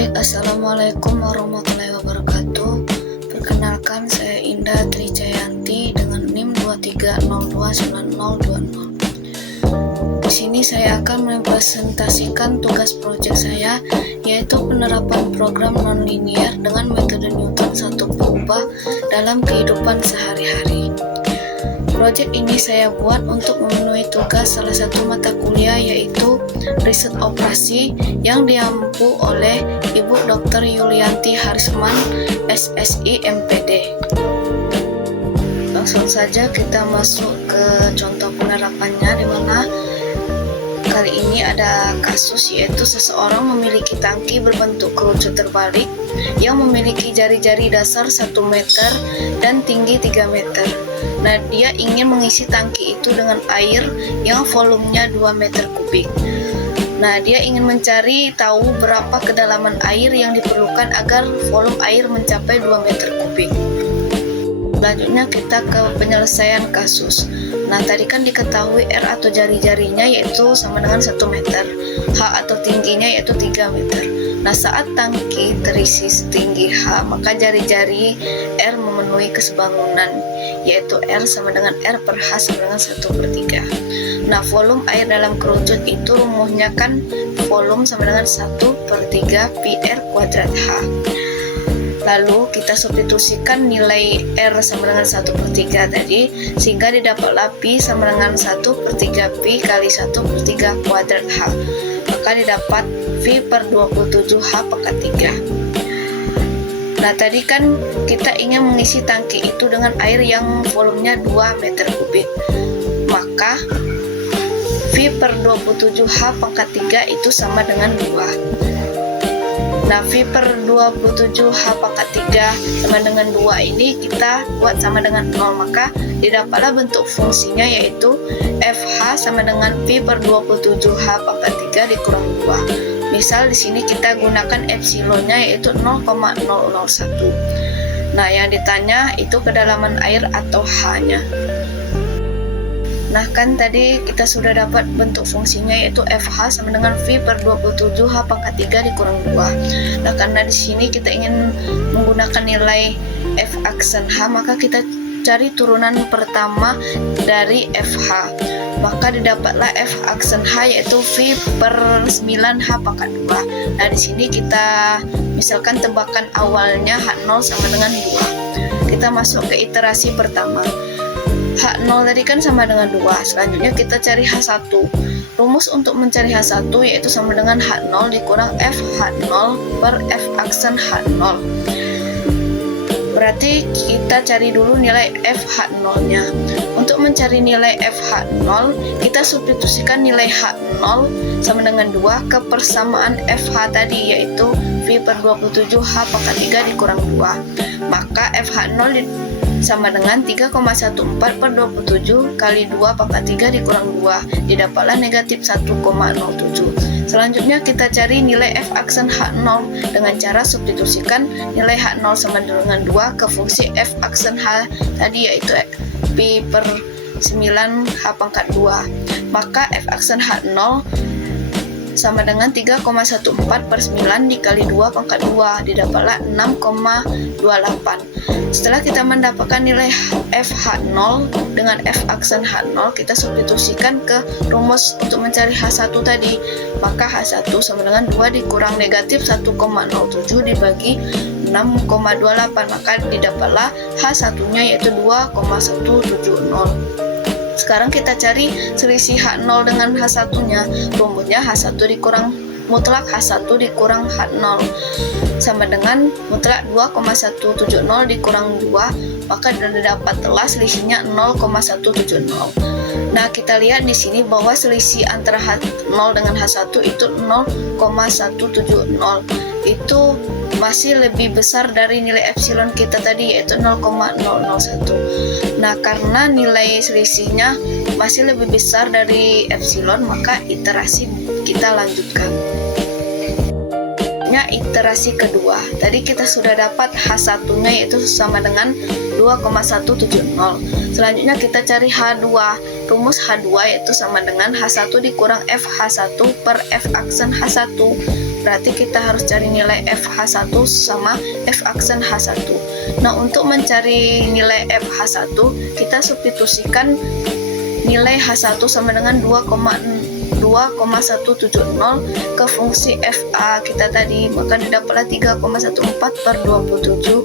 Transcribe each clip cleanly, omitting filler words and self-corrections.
Baik, Assalamualaikum warahmatullahi wabarakatuh. Perkenalkan, saya Indah Trijayanti dengan NIM 23029020. Di sini saya akan mempresentasikan tugas proyek saya, yaitu penerapan program nonlinier dengan metode Newton 1 berubah dalam kehidupan sehari-hari. Proyek ini saya buat untuk memenuhi tugas salah satu mata kuliah, yaitu riset operasi yang diampu oleh Ibu Dr. Yulianti Harisman, SSI MPD. Langsung saja kita masuk ke contoh penerapannya, di mana kali ini ada kasus, yaitu seseorang memiliki tangki berbentuk kerucut terbalik yang memiliki jari-jari dasar 1 meter dan tinggi 3 meter. Nah, dia ingin mengisi tangki itu dengan air yang volumenya 2 meter kubik. Nah, dia ingin mencari tahu berapa kedalaman air yang diperlukan agar volume air mencapai 2 meter kubik. Selanjutnya kita ke penyelesaian kasus. Nah, tadi kan diketahui R atau jari-jarinya yaitu sama dengan 1 meter, H atau tingginya yaitu 3 meter. Nah, saat tangki terisi setinggi H, maka jari-jari R memenuhi kesebangunan, yaitu R sama dengan R per H sama dengan 1/3. Nah, volume air dalam kerucut itu rumusnya kan volume sama dengan 1/3 pi R kuadrat H. Lalu kita substitusikan nilai R sama dengan 1/3 tadi, sehingga didapatlah Pi sama dengan 1/3 Pi kali 1/3 kuadrat H. Maka didapat V per 27 H pangkat 3. Nah, tadi kan kita ingin mengisi tangki itu dengan air yang volumenya 2 meter kubik. Maka V per 27 H pangkat 3 itu sama dengan 2. Nah, V per 27 H pangkat 3 sama dengan 2 ini kita buat sama dengan 0, maka didapatlah bentuk fungsinya, yaitu FH sama dengan V per 27 H pangkat 3 dikurang 2. Misal di sini kita gunakan epsilonnya yaitu 0,001. Nah, yang ditanya itu kedalaman air atau H-nya. Nah, kan tadi kita sudah dapat bentuk fungsinya, yaitu FH sama dengan V per 27 H pangkat 3 dikurang 2. Nah, karena di sini kita ingin menggunakan nilai F aksen H, maka kita cari turunan pertama dari FH. Maka didapatlah F aksen H yaitu V per 9 H pangkat 2. Nah, di sini kita misalkan tebakan awalnya H0 sama dengan 2. Kita masuk ke iterasi pertama. H0 tadi kan sama dengan 2. Selanjutnya kita cari H1. Rumus untuk mencari H1 yaitu sama dengan H0 dikurang FH0 per F aksen H0. Berarti kita cari dulu nilai FH0-nya. Untuk mencari nilai FH0, kita substitusikan nilai H0 sama dengan 2 ke persamaan FH tadi, yaitu V per 27 H pangkat 3 dikurang 2. Maka FH0 sama dengan 3,14 per 27 kali 2 pangkat 3 dikurang 2. Didapatlah negatif 1,07. Selanjutnya kita cari nilai F aksen H0 dengan cara substitusikan nilai H0 sama dengan 2 ke fungsi F aksen H tadi, yaitu Pi per 9 H pangkat 2. Maka F aksen H0 sama dengan 3,14 per 9 dikali 2 pangkat 2, didapatlah 6,28. Setelah kita mendapatkan nilai FH0 dengan F aksen H0, kita substitusikan ke rumus untuk mencari H1 tadi. Maka H1 sama dengan 2 dikurang negatif 1,07 dibagi 6,28, maka didapatlah H1-nya yaitu 2,170. Sekarang kita cari selisih H0 dengan H1-nya. Rumusnya H1 dikurang mutlak H1 dikurang H0 sama dengan mutlak 2,170 dikurang 2, maka didapatlah selisihnya 0,170. Nah, kita lihat di sini bahwa selisih antara H0 dengan H1 itu 0,170. Itu masih lebih besar dari nilai epsilon kita tadi, yaitu 0,001. Nah, karena nilai selisihnya masih lebih besar dari epsilon, maka iterasi kita lanjutkan. Iterasi kedua, tadi kita sudah dapat H1-nya yaitu sama dengan 2,170. Selanjutnya kita cari H2. Rumus H2 yaitu sama dengan H1 dikurang FH1 per F aksen H1. berarti kita harus cari nilai FH1 sama F aksen H1. Nah, untuk mencari nilai FH1, kita substitusikan nilai H1 sama dengan 2,170 ke fungsi FA kita tadi, maka didapatlah 3,14/27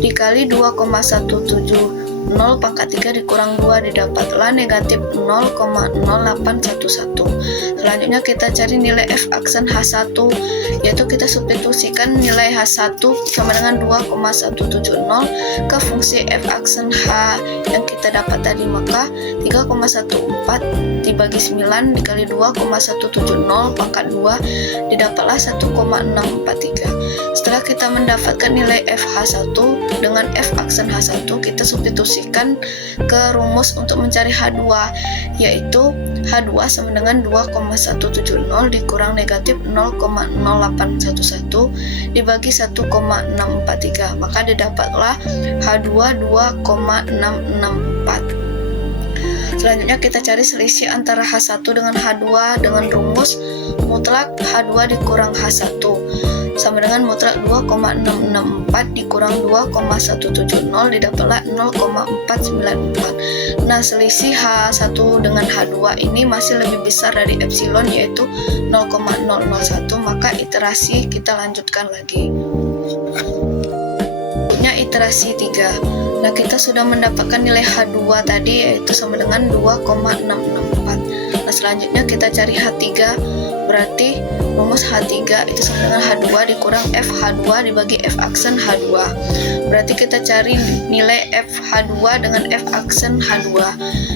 dikali 2,170 pangkat 3 dikurang 2 didapatlah negatif 0,0811. Selanjutnya kita cari nilai F aksen H1, yaitu kita substitusikan nilai H1 sama dengan 2,170 ke fungsi F aksen H yang kita dapat tadi, maka 3,14 dibagi 9 dikali 2,170 pangkat 2 didapatlah 1,643. Setelah kita mendapatkan nilai FH1 dengan F aksen H1, kita substitusikan ke rumus untuk mencari H2, yaitu H2 sama dengan 2,170 dikurang negatif 0,0811 dibagi 1,643, maka didapatlah H2 2,664. Selanjutnya kita cari selisih antara H1 dengan H2 dengan rumus mutlak H2 dikurang H1 sama dengan mutlak 2,664 dikurang 2,170 didapatlah 0,494. Nah, selisih H1 dengan H2 ini masih lebih besar dari epsilon, yaitu 0,001, maka iterasi kita lanjutkan lagi. Iterasi 3. Nah, kita sudah mendapatkan nilai H2 tadi, yaitu sama dengan 2,664. Nah, selanjutnya kita cari H3, berarti rumus H3 itu sama dengan H2 dikurang FH2 dibagi F aksen H2. Berarti kita cari nilai FH2 dengan F aksen H2.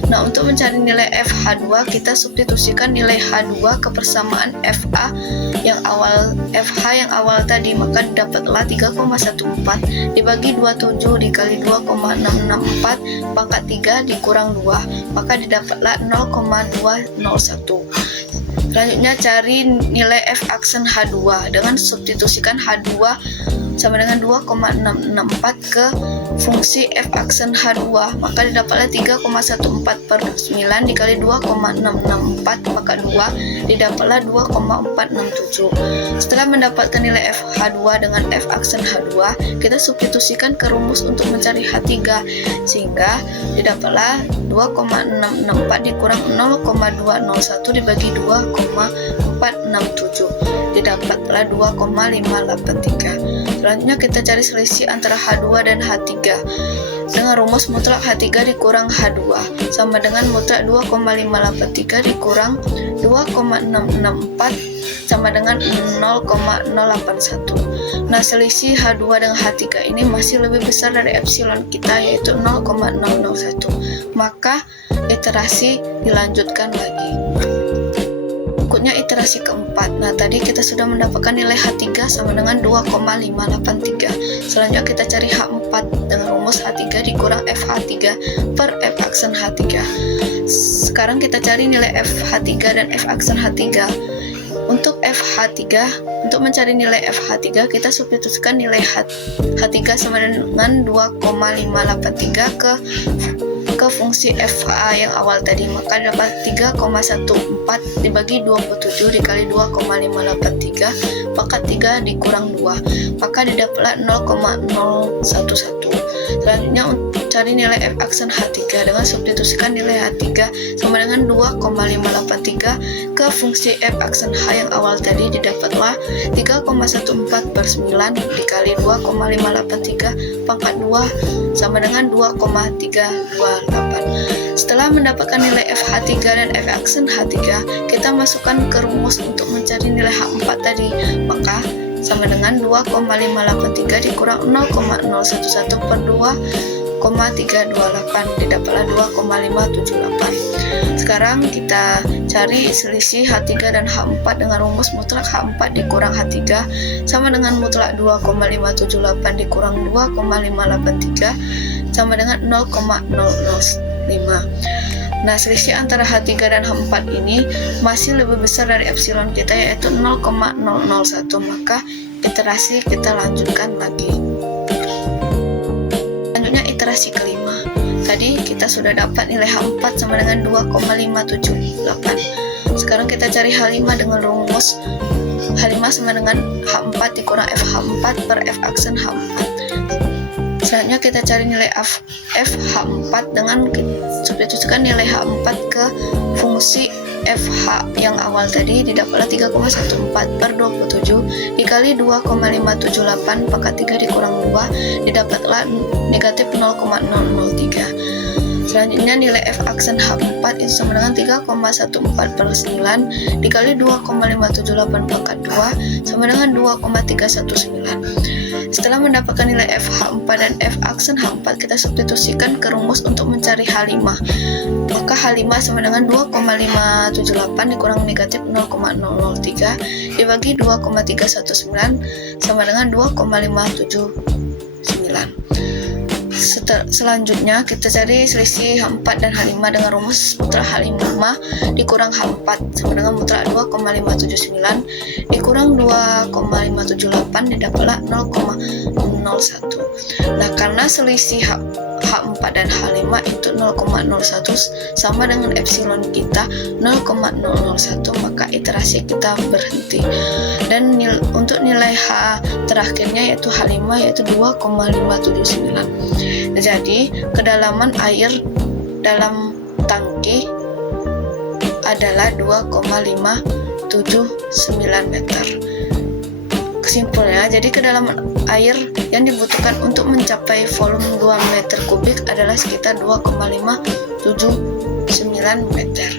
Nah, untuk mencari nilai FH2, kita substitusikan nilai H2 ke persamaan FA yang awal FH yang awal tadi, maka dapatlah 3,14 dibagi 27 dikali 2,664 pangkat 3 dikurang 2, maka didapatlah 0,201. Selanjutnya cari nilai F aksen H2 dengan substitusikan H2 sama dengan 2,664 ke fungsi F aksen H2, maka didapatlah 3,14/9 dikali 2,664 pangkat 2 didapatlah 2,467. Setelah mendapatkan nilai FH2 dengan F aksen H2, kita substitusikan ke rumus untuk mencari H3, sehingga didapatlah 2,664 dikurang 0,201 dibagi 2,467 didapatlah 2,583. Selanjutnya kita cari selisih antara H2 dan H3 dengan rumus mutlak H3 dikurang H2 sama dengan mutlak 2,583 dikurang 2,664 sama dengan 0,081. Nah, selisih H2 dengan H3 ini masih lebih besar dari epsilon kita, yaitu 0,001. Maka iterasi dilanjutkan lagi. Berikutnya iterasi keempat. Nah, tadi kita sudah mendapatkan nilai H3 sama dengan 2,583. Selanjutnya kita cari H4 dengan rumus H3 dikurang FH3 per F aksen H3. Sekarang kita cari nilai FH3 dan F aksen H3. Untuk FH3, untuk mencari nilai FH3, kita substitusikan nilai H3 sama dengan 2,583 ke fungsi FA yang awal tadi, maka dapat 3,14 dibagi 27 dikali 2,583 pangkat 3 dikurang 2, maka didapatlah 0,011. Selanjutnya untuk cari nilai F aksen H3 dengan substitusikan nilai H3 sama dengan 2,583 ke fungsi F aksen H yang awal tadi, didapatlah 3,14/9 dikali 2,583 pangkat 2 sama dengan 2,328. Setelah mendapatkan nilai FH3 dan F aksen H3, kita masukkan ke rumus untuk mencari nilai H4 tadi, maka sama dengan 2,583 dikurang 0,011 per 2,328 didapatlah 2,578. Sekarang kita cari selisih H3 dan H4 dengan rumus mutlak H4 dikurang H3 sama dengan mutlak 2,578 dikurang 2,583 sama dengan 0,005. Nah, selisih antara H3 dan H4 ini masih lebih besar dari epsilon kita, yaitu 0,001, maka iterasi kita lanjutkan lagi. Selanjutnya iterasi kelima. Tadi kita sudah dapat nilai H4 sama dengan 2,578. Sekarang kita cari H5 dengan rumus H5 sama dengan H4 dikurang FH4 per F aksen H4. Selanjutnya kita cari nilai FH4 dengan substitusikan nilai H4 ke fungsi FH yang awal tadi, didapatlah 3,14 per 27 dikali 2,578 pangkat 3 dikurang 2, didapatlah negatif 0,003. Selanjutnya nilai F aksen H4 itu sama dengan 3,14 per 9 dikali 2,578 pangkat 2 sama dengan 2,319. Setelah mendapatkan nilai FH4 dan F aksen H4, kita substitusikan ke rumus untuk mencari H5. Maka H5 sama dengan 2,578 dikurang negatif 0,003 dibagi 2,319 sama dengan 2,579. Selanjutnya kita cari selisih H4 dan H5 dengan rumus mutlak H5 dikurang H4 sama dengan mutlak 2,579 dikurang 2,578 didapatlah 0,01. Nah, karena selisih H4 dan H5 itu 0,01 sama dengan epsilon kita 0,001, maka iterasi kita berhenti. Dan untuk nilai H terakhirnya yaitu H5 yaitu 2,579. Jadi kedalaman air dalam tangki adalah 2,579 meter. Kesimpulannya, jadi kedalaman air yang dibutuhkan untuk mencapai volume 2 meter kubik adalah sekitar 2,579 meter.